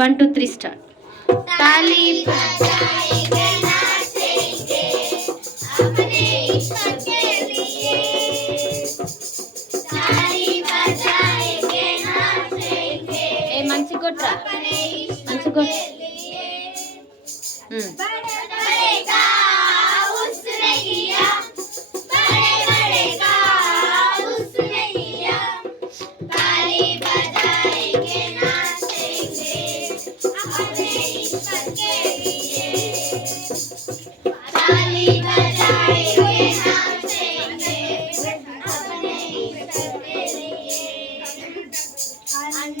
One two three star తాలి ఏ మంచి కొట్రా మంచి కొట్టు.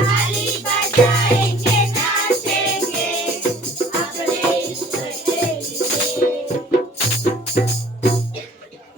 Ali Bazaar.